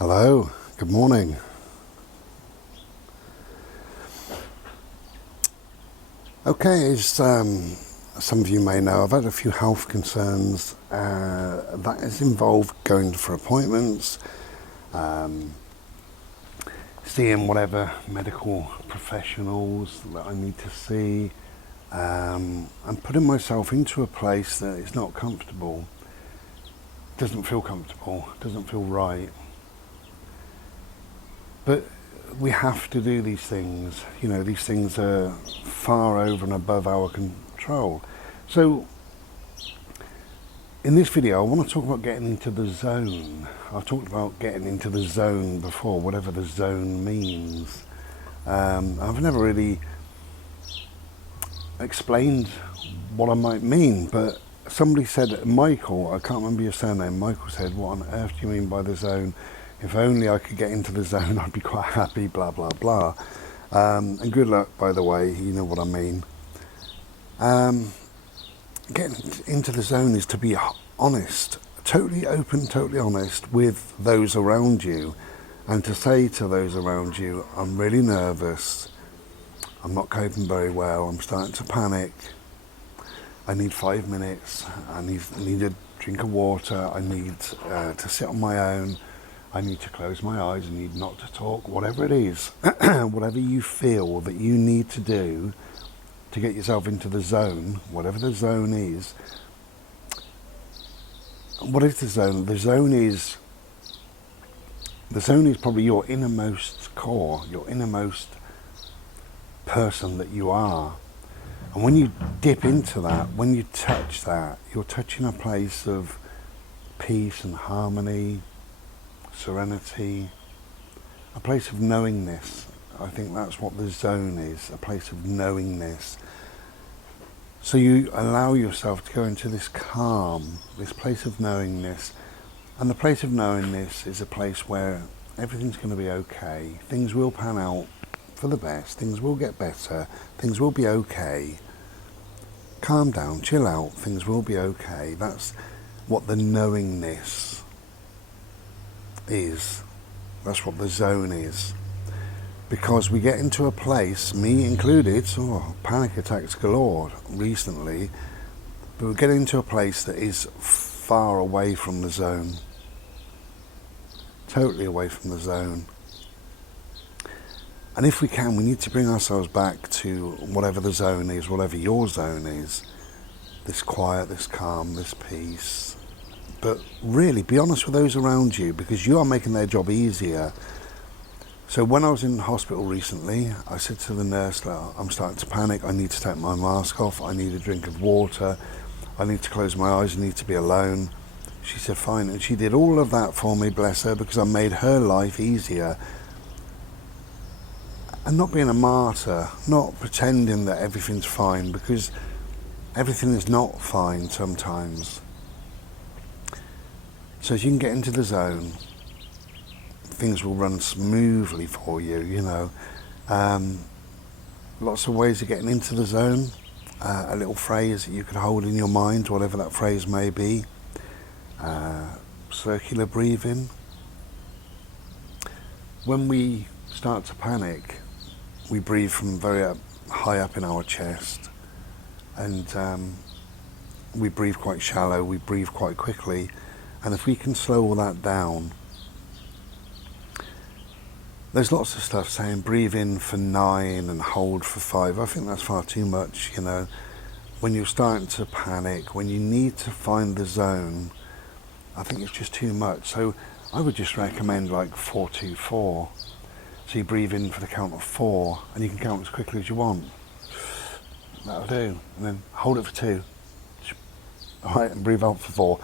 Hello, good morning. Okay, as some of you may know, I've had a few health concerns that has involved going for appointments, seeing whatever medical professionals that I need to see, and putting myself into a place that is not comfortable, doesn't feel comfortable, doesn't feel right. But we have to do these things. You know, these things are far over and above our control. So in this video, I want to talk about getting into the zone. I've talked about getting into the zone before, whatever the zone means. I've never really explained what I might mean, but somebody said, Michael, I can't remember your surname, Michael said, what on earth do you mean by the zone? If only I could get into the zone, I'd be quite happy, blah, blah, blah. And good luck, by the way, you know what I mean. Getting into the zone is to be honest, totally open, totally honest with those around you, and to say to those around you, I'm really nervous, I'm not coping very well, I'm starting to panic, I need 5 minutes, I need a drink of water, I need to sit on my own, I need to close my eyes, I need not to talk, whatever it is, whatever you feel that you need to do to get yourself into the zone, whatever the zone is. What is the zone? The zone is probably your innermost core, your innermost person that you are. And when you dip into that, when you touch that, you're touching a place of peace and harmony, serenity, a place of knowingness. I think that's what the zone is, a place of knowingness. So you allow yourself to go into this calm, this place of knowingness. And the place of knowingness is a place where everything's going to be okay. Things will pan out for the best. Things will get better. Things will be okay. Calm down, chill out. Things will be okay. That's what the knowingness is. That's what the zone is. Because we get into a place, me included, panic attacks galore recently, but we get into a place that is far away from the zone. Totally away from the zone. And if we can, we need to bring ourselves back to whatever the zone is, whatever your zone is. This quiet, this calm, this peace. But really, be honest with those around you, because you are making their job easier. So when I was in hospital recently, I said to the nurse, I'm starting to panic, I need to take my mask off, I need a drink of water, I need to close my eyes, I need to be alone. She said, fine, and she did all of that for me, bless her, because I made her life easier. And not being a martyr, not pretending that everything's fine, because everything is not fine sometimes. So as you can get into the zone, things will run smoothly for you, you know. Lots of ways of getting into the zone. A little phrase that you could hold in your mind, whatever that phrase may be. Circular breathing. When we start to panic, we breathe from very high up in our chest, and we breathe quite shallow, we breathe quite quickly, and if we can slow all that down, there's lots of stuff saying breathe in for 9 and hold for 5. I think that's far too much, you know. When you're starting to panic, when you need to find the zone, I think it's just too much. So I would just recommend like 4-2-4. So you breathe in for the count of 4, and you can count as quickly as you want. That'll do. And then hold it for 2. All right, and breathe out for 4.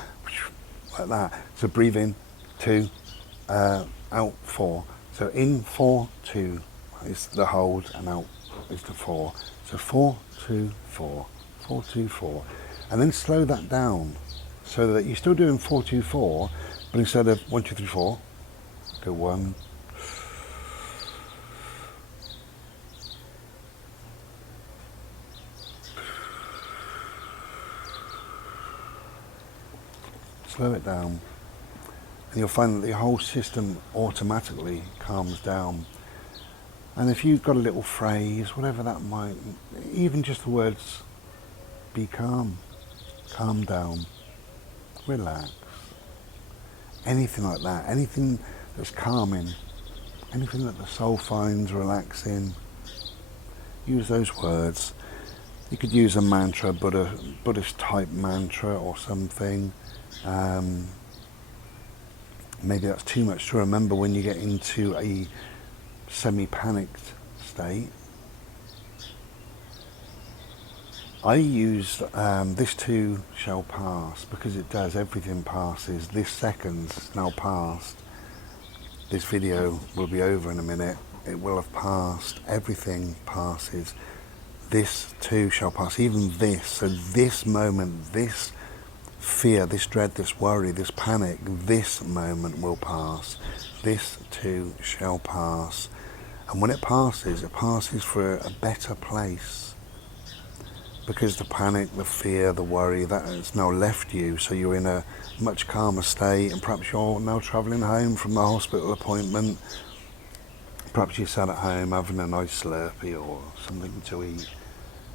Like that. So breathe in, 2, out 4. So in 4-2 is the hold, and out is the 4. So 4-2-4, 4-2-4, and then slow that down so that you're still doing 4-2-4, but instead of 1-2-3-4, go 1. Slow it down. and you'll find that the whole system automatically calms down. And if you've got a little phrase, whatever that might, even just the words, be calm, calm down, relax, anything like that, anything that's calming, anything that the soul finds relaxing, use those words. You could use a mantra, Buddhist type mantra or something. Maybe that's too much to remember when you get into a semi-panicked state. I use this too shall pass, because it does. Everything passes. This second's now passed. This video will be over in a minute. It will have passed. Everything passes. This too shall pass. Even this. So this moment, this fear, this dread, this worry, this panic, this moment will pass. This too shall pass. And when it passes for a better place. Because the panic, the fear, the worry, that has now left you, so you're in a much calmer state, and perhaps you're now travelling home from the hospital appointment. Perhaps you sat at home having a nice Slurpee or something to eat,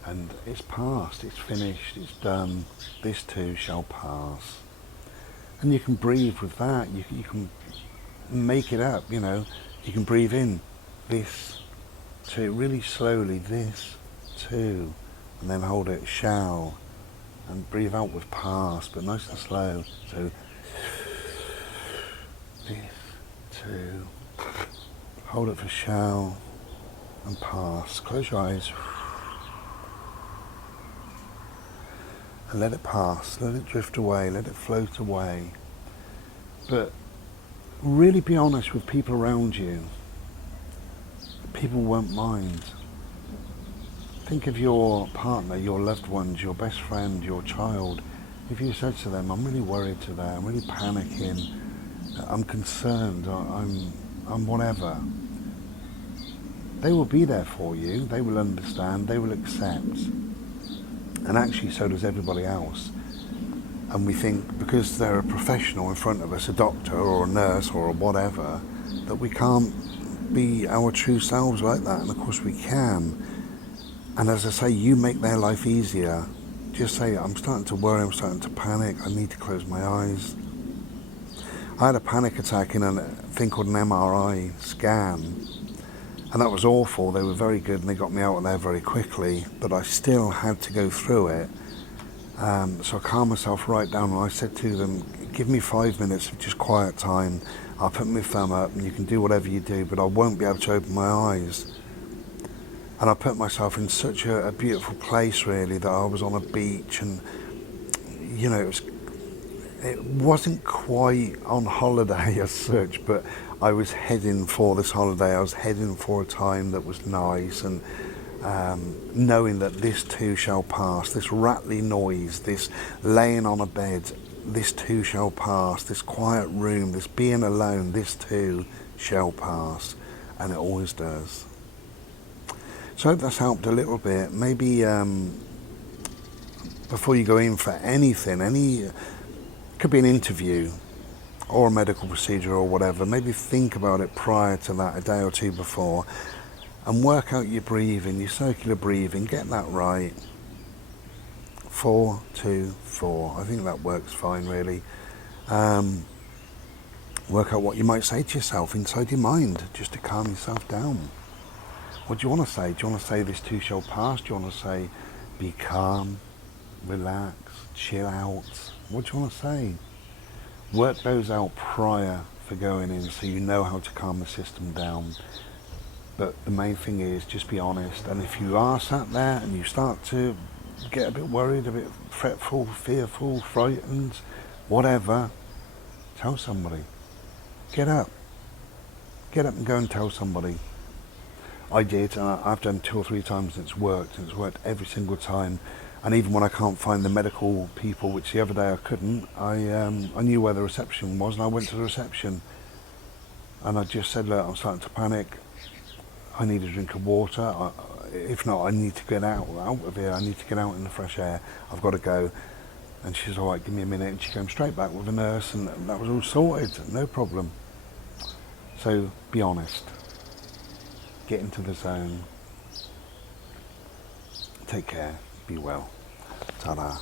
and it's passed, it's finished, it's done. This too shall pass. And you can breathe with that. You can make it up, you know. You can breathe in this too, really slowly, this too. And then hold it, shall, and breathe out with pass, but nice and slow. So, this, too. Hold it for shall, and pass. Close your eyes. And let it pass, let it drift away, let it float away. But really be honest with people around you. People won't mind. Think of your partner, your loved ones, your best friend, your child. If you said to them, I'm really worried today, I'm really panicking, I'm concerned, I'm whatever, they will be there for you, they will understand, they will accept. And actually so does everybody else. And we think because they're a professional in front of us, a doctor or a nurse or whatever, that we can't be our true selves like that. And of course we can. And as I say, you make their life easier. Just say, I'm starting to worry, I'm starting to panic, I need to close my eyes. I had a panic attack in a thing called an MRI scan, and that was awful. They were very good and they got me out of there very quickly, but I still had to go through it. So I calmed myself right down, and I said to them, give me 5 minutes of just quiet time. I'll put my thumb up and you can do whatever you do, but I won't be able to open my eyes. And I put myself in such a beautiful place, really, that I was on a beach, and you know, it wasn't quite on holiday as such, but I was heading for this holiday. I was heading for a time that was nice, and knowing that this too shall pass, this rattling noise, this laying on a bed, this too shall pass, this quiet room, this being alone, this too shall pass, and it always does. So I hope that's helped a little bit. Maybe before you go in for anything, it could be an interview or a medical procedure or whatever, maybe think about it prior to that, a day or two before, and work out your breathing, your circular breathing, get that right. 4, 2, 4. I think that works fine, really. Work out what you might say to yourself inside your mind, just to calm yourself down. What do you want to say? Do you want to say this too shall pass? Do you want to say be calm, relax, chill out? What do you want to say? Work those out prior for going in, so you know how to calm the system down. But the main thing is just be honest. And if you are sat there and you start to get a bit worried, a bit fretful, fearful, frightened, whatever, tell somebody. Get up and go and tell somebody. I did, and I've done 2 or 3 times, and it's worked every single time. And even when I can't find the medical people, which the other day I couldn't, I knew where the reception was, and I went to the reception, and I just said, look, I'm starting to panic, I need a drink of water, if not, I need to get out of here, I need to get out in the fresh air, I've got to go. And she's all right, give me a minute. And she came straight back with a nurse, and that was all sorted, no problem. So be honest, get into the zone, take care, be well. Ta-da.